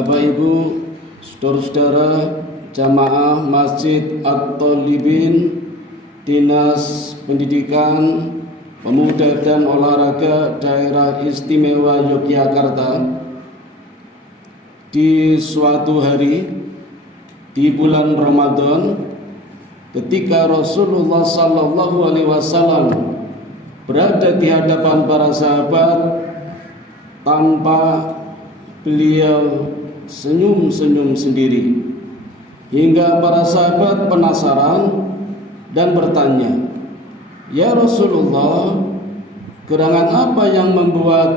Bapak Ibu, saudara-saudara jamaah Masjid At-Thalibin, Dinas Pendidikan, Pemuda dan Olahraga Daerah Istimewa Yogyakarta, di suatu hari di bulan Ramadan, ketika Rasulullah SAW berada di hadapan para sahabat, tanpa beliau senyum-senyum sendiri, hingga para sahabat penasaran dan bertanya, "Ya Rasulullah, gerangan apa yang membuat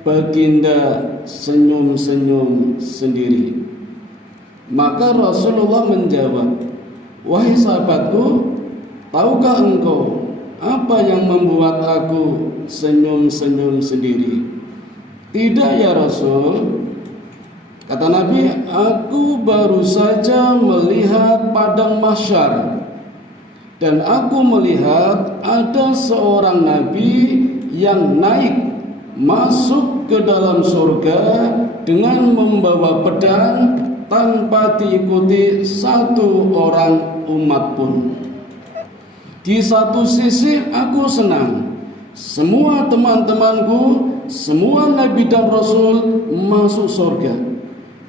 baginda senyum-senyum sendiri?" Maka Rasulullah menjawab, "Wahai sahabatku, tahukah engkau apa yang membuat aku senyum-senyum sendiri?" "Tidak ya Rasul," kata Nabi, "aku baru saja melihat padang mahsyar, dan aku melihat ada seorang Nabi yang naik masuk ke dalam surga dengan membawa pedang tanpa diikuti satu orang umat pun. Di satu sisi aku senang, semua teman-temanku, semua Nabi dan Rasul masuk surga.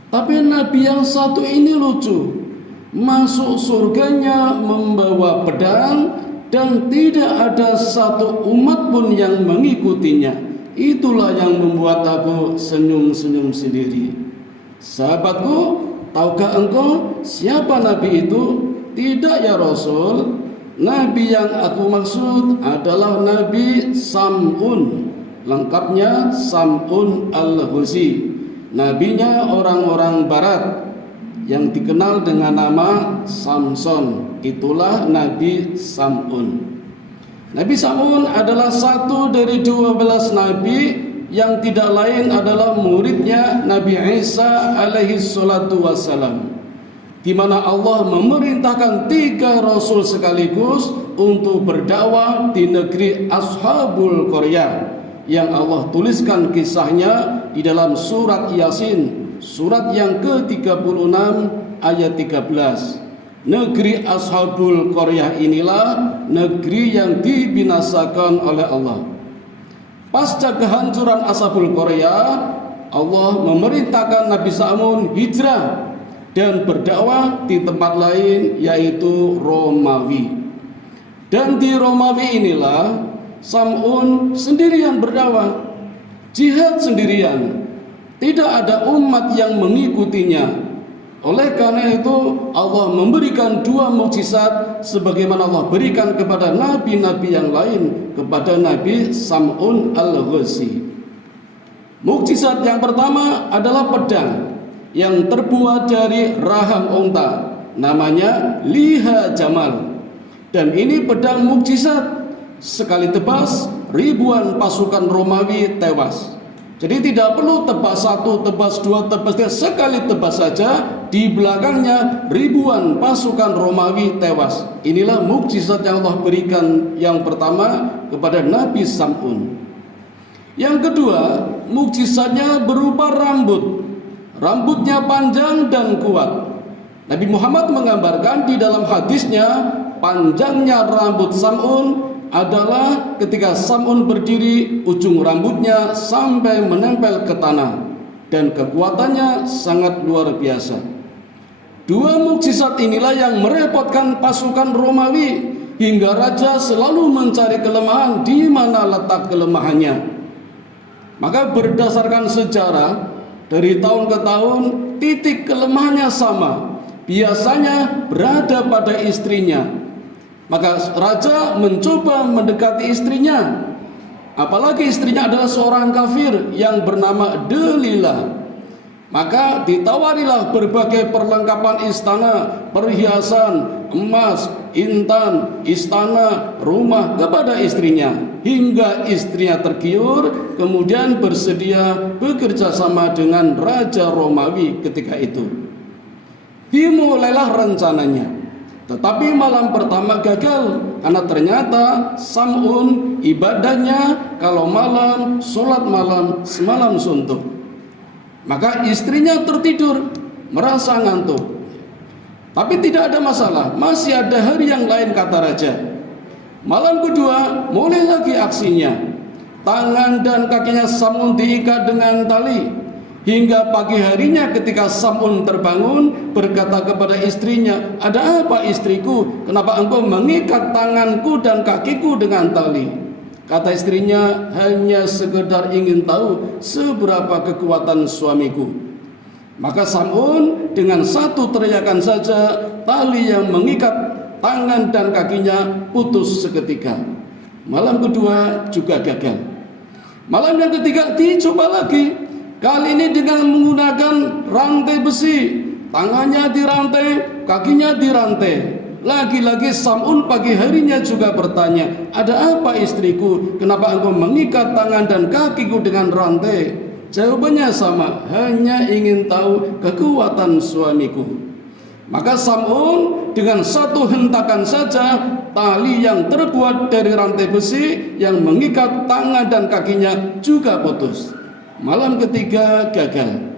Tapi Nabi yang satu ini lucu, masuk surganya membawa pedang dan tidak ada satu umat pun yang mengikutinya. Itulah yang membuat aku senyum-senyum sendiri." "Sahabatku, tahukah engkau siapa Nabi itu?" "Tidak ya Rasul, Nabi yang aku maksud adalah Nabi Sam'un." Lengkapnya Sam'un al-Husi, nabinya orang-orang barat yang dikenal dengan nama Samson. Itulah Nabi Sam'un. Nabi Sam'un adalah satu dari 12 nabi yang tidak lain adalah muridnya Nabi Isa alaihi salatu wassalam, di mana Allah memerintahkan 3 rasul sekaligus untuk berdakwah di negeri Ashabul Qaryah, yang Allah tuliskan kisahnya di dalam surat Yasin, surat yang ke-36 ayat 13. Negeri Ashabul Qaryah inilah negeri yang dibinasakan oleh Allah. Pasca kehancuran Ashabul Qaryah, Allah memerintahkan Nabi Sam'un hijrah dan berdakwah di tempat lain, yaitu Romawi. Dan di Romawi inilah Sam'un sendirian berdakwah, jihad sendirian, tidak ada umat yang mengikutinya. Oleh karena itu Allah memberikan 2 mukjizat sebagaimana Allah berikan kepada nabi-nabi yang lain kepada Nabi Sam'un al-Husi. Mukjizat yang pertama adalah pedang yang terbuat dari rahang unta, namanya liha jamal. Dan ini pedang mukjizat, sekali tebas ribuan pasukan Romawi tewas. Jadi tidak perlu tebas 1, tebas 2, tebas 3, sekali tebas saja di belakangnya ribuan pasukan Romawi tewas. Inilah mukjizat yang Allah berikan yang pertama kepada Nabi Sam'un. Yang kedua, mukjizatnya berupa rambut. Rambutnya panjang dan kuat. Nabi Muhammad menggambarkan di dalam hadisnya, panjangnya rambut Sam'un adalah ketika Sam'un berdiri, ujung rambutnya sampai menempel ke tanah, dan kekuatannya sangat luar biasa. 2 mukjizat inilah yang merepotkan pasukan Romawi, hingga raja selalu mencari kelemahan di mana letak kelemahannya. Maka berdasarkan sejarah, dari tahun ke tahun titik kelemahannya sama, biasanya berada pada istrinya. Maka raja mencoba mendekati istrinya, apalagi istrinya adalah seorang kafir yang bernama Delilah. Maka ditawarilah berbagai perlengkapan istana, perhiasan, emas, intan, istana, rumah kepada istrinya, hingga istrinya tergiur, kemudian bersedia bekerja sama dengan Raja Romawi ketika itu. Dimulailah rencananya. Tetapi malam pertama gagal, karena ternyata Sam'un ibadahnya kalau malam, sholat malam semalam suntuk. Maka istrinya tertidur, merasa ngantuk. Tapi tidak ada masalah, masih ada hari yang lain, kata raja. Malam kedua mulai lagi aksinya. Tangan dan kakinya Sam'un diikat dengan tali. Hingga pagi harinya ketika Sam'un terbangun, berkata kepada istrinya, "Ada apa istriku? Kenapa engkau mengikat tanganku dan kakiku dengan tali?" Kata istrinya, "Hanya sekedar ingin tahu seberapa kekuatan suamiku." Maka Sam'un dengan satu teriakan saja, tali yang mengikat tangan dan kakinya putus seketika. Malam kedua juga gagal. Malam yang ketiga dicoba lagi. Kali ini dengan menggunakan rantai besi. Tangannya dirantai, kakinya dirantai. Lagi-lagi Sam'un pagi harinya juga bertanya, "Ada apa istriku? Kenapa engkau mengikat tangan dan kakiku dengan rantai?" Jawabannya sama, "Hanya ingin tahu kekuatan suamiku." Maka Sam'un dengan satu hentakan saja, tali yang terbuat dari rantai besi yang mengikat tangan dan kakinya juga putus. Malam ketiga gagal.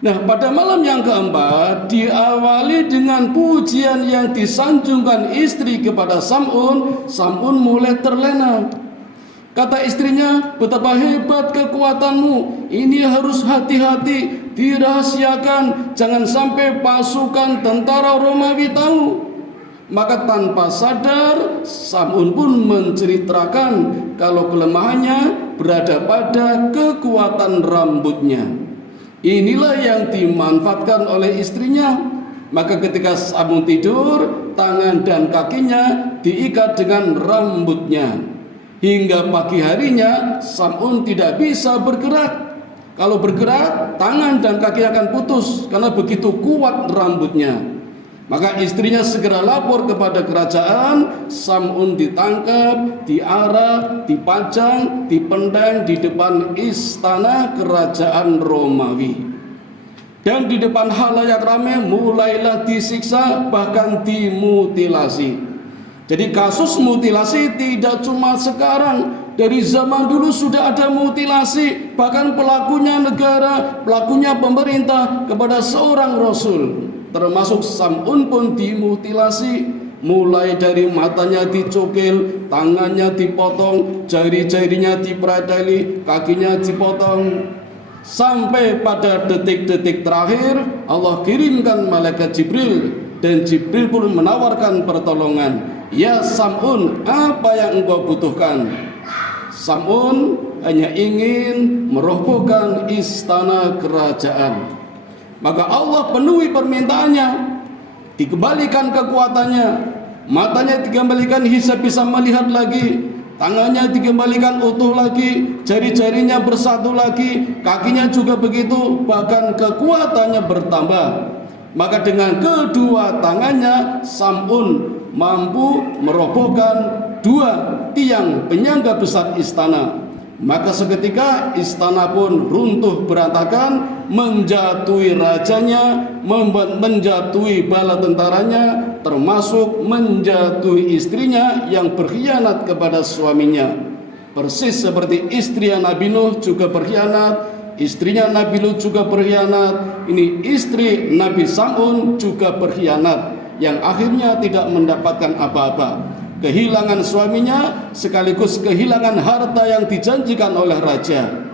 Nah, pada malam yang keempat diawali dengan pujian yang disanjungkan istri kepada Sam'un. Sam'un mulai terlena. Kata istrinya, "Betapa hebat kekuatanmu. Ini harus hati-hati, dirahasiakan, jangan sampai pasukan tentara Romawi tahu." Maka tanpa sadar Sam'un pun menceritakan kalau kelemahannya berada pada kekuatan rambutnya. Inilah yang dimanfaatkan oleh istrinya. Maka ketika Sam'un tidur, tangan dan kakinya diikat dengan rambutnya. Hingga pagi harinya Sam'un tidak bisa bergerak. Kalau bergerak, tangan dan kaki akan putus karena begitu kuat rambutnya. Maka istrinya segera lapor kepada kerajaan. Sam'un ditangkap, diarak, dipajang, dipendam di depan istana kerajaan Romawi. Dan di depan halayak ramai mulailah disiksa, bahkan dimutilasi. Jadi kasus mutilasi tidak cuma sekarang, dari zaman dulu sudah ada mutilasi, bahkan pelakunya negara, pelakunya pemerintah kepada seorang rasul. Termasuk Sam'un pun dimutilasi, mulai dari matanya dicukil, tangannya dipotong, jari-jarinya diperadali, kakinya dipotong. Sampai pada detik-detik terakhir Allah kirimkan malaikat Jibril, dan Jibril pun menawarkan pertolongan. "Ya Sam'un, apa yang engkau butuhkan?" Sam'un hanya ingin merobohkan istana kerajaan. Maka Allah penuhi permintaannya, dikembalikan kekuatannya, matanya dikembalikan bisa melihat lagi, tangannya dikembalikan utuh lagi, jari-jarinya bersatu lagi, kakinya juga begitu, bahkan kekuatannya bertambah. Maka dengan kedua tangannya Sam'un mampu merobohkan dua tiang penyangga besar istana. Maka seketika istana pun runtuh berantakan, menjatuhi rajanya, menjatuhi bala tentaranya, termasuk menjatuhi istrinya yang berkhianat kepada suaminya. Persis seperti istri Nabi Nuh juga berkhianat, istrinya Nabi Lut juga berkhianat, ini istri Nabi Sam'un juga berkhianat, yang akhirnya tidak mendapatkan apa-apa. Kehilangan suaminya sekaligus kehilangan harta yang dijanjikan oleh raja.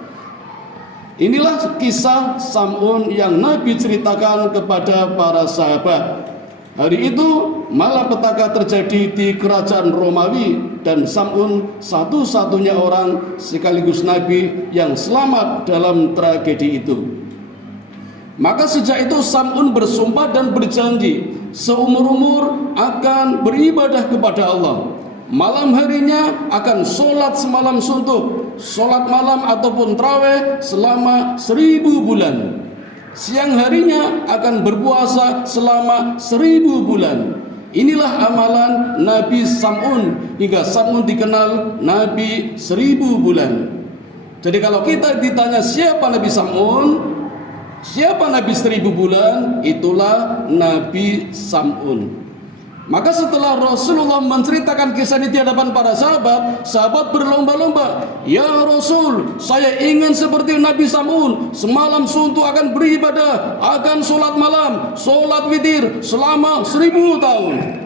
Inilah kisah Sam'un yang Nabi ceritakan kepada para sahabat. Hari itu malapetaka terjadi di kerajaan Romawi, dan Sam'un satu-satunya orang sekaligus Nabi yang selamat dalam tragedi itu. Maka sejak itu Sam'un bersumpah dan berjanji seumur-umur akan beribadah kepada Allah. Malam harinya akan sholat semalam suntuk, sholat malam ataupun tarawih selama 1000 bulan. Siang harinya akan berpuasa selama 1000 bulan. Inilah amalan Nabi Sam'un, hingga Sam'un dikenal Nabi 1000 bulan. Jadi kalau kita ditanya siapa Nabi Sam'un, siapa Nabi 1000 bulan, itulah Nabi Sam'un. Maka setelah Rasulullah menceritakan kisah ini di hadapan para sahabat, sahabat berlomba-lomba, "Ya Rasul, saya ingin seperti Nabi Sam'un, semalam suntuk akan beribadah, akan sholat malam, sholat witir selama 1000 tahun."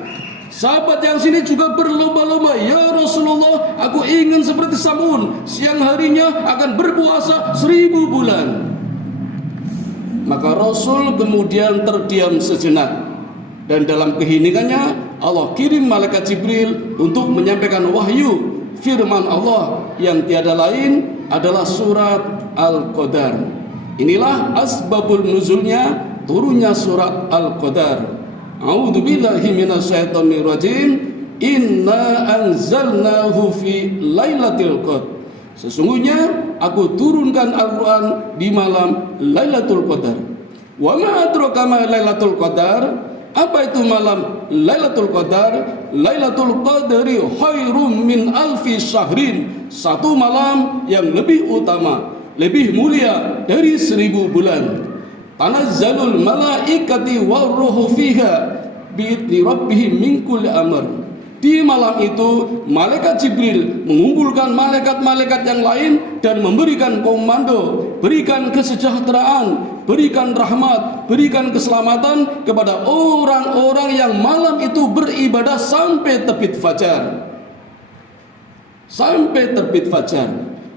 Sahabat yang sini juga berlomba-lomba, "Ya Rasulullah, aku ingin seperti Sam'un, siang harinya akan berpuasa 1000 bulan." Maka Rasul kemudian terdiam sejenak. Dan dalam keheningannya Allah kirim malaikat Jibril untuk menyampaikan wahyu firman Allah yang tiada lain adalah surat Al-Qadar. Inilah asbabul nuzulnya turunnya surat Al-Qadar. A'udzubillahi minasyaitonirrajim. Inna anzalnahu fi lailatul qadar. Sesungguhnya aku turunkan Al-Quran di malam Lailatul Qadar. Wa ma adraka ma Lailatul Qadar? Apa itu malam Lailatul Qadar? Lailatul Qadri khairum min alfi syahrin. Satu malam yang lebih utama, lebih mulia dari 1000 bulan. Tanazzalul malaikati warruhu fiha bi'idni rabbihim min kulli amr. Di malam itu malaikat Jibril mengumpulkan malaikat-malaikat yang lain dan memberikan komando, berikan kesejahteraan, berikan rahmat, berikan keselamatan kepada orang-orang yang malam itu beribadah sampai terbit fajar. Sampai terbit fajar.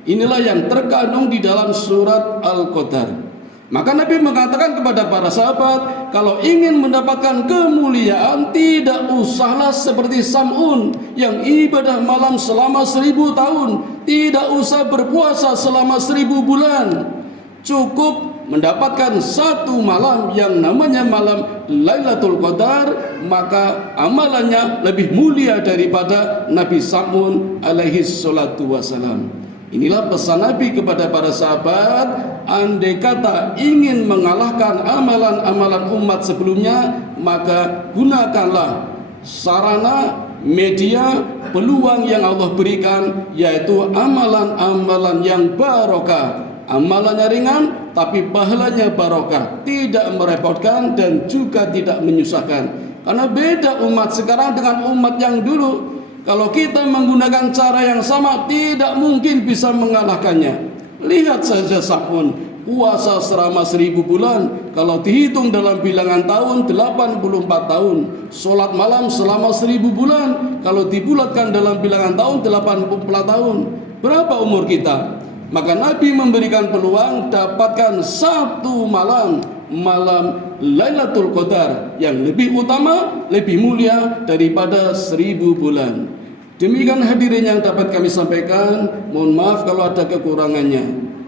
Inilah yang terkandung di dalam surat Al-Qadar. Maka Nabi mengatakan kepada para sahabat, kalau ingin mendapatkan kemuliaan, tidak usahlah seperti Sam'un yang ibadah malam selama 1000 tahun, tidak usah berpuasa selama 1000 bulan. Cukup mendapatkan satu malam yang namanya malam Lailatul Qadar, maka amalannya lebih mulia daripada Nabi Sam'un alaihi salatu wassalam. Inilah pesan Nabi kepada para sahabat, andai kata ingin mengalahkan amalan-amalan umat sebelumnya, maka gunakanlah sarana, media, peluang yang Allah berikan, yaitu amalan-amalan yang barokah. Amalannya ringan, tapi pahalanya barokah, tidak merepotkan dan juga tidak menyusahkan. Karena beda umat sekarang dengan umat yang dulu. Kalau kita menggunakan cara yang sama, tidak mungkin bisa mengalahkannya. Lihat saja Sam'un, puasa selama 1000 bulan. Kalau dihitung dalam bilangan tahun, 84 tahun. Sholat malam selama 1000 bulan. Kalau dibulatkan dalam bilangan tahun, 84 tahun. Berapa umur kita? Maka Nabi memberikan peluang dapatkan satu malam, malam Lailatul Qadar yang lebih utama, lebih mulia daripada 1000 bulan. Demikian hadirin yang dapat kami sampaikan. Mohon maaf kalau ada kekurangannya.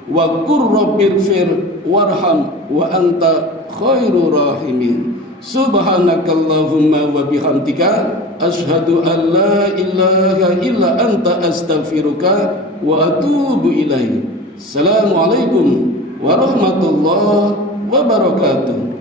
Wa qur rabbighfir warham wa anta khairur rahimin. Subhanakallahumma wa bihamdika asyhadu an la ilaha illa anta astaghfiruka wa atubu ilaik. Assalamualaikum warahmatullahi wabarakatuh.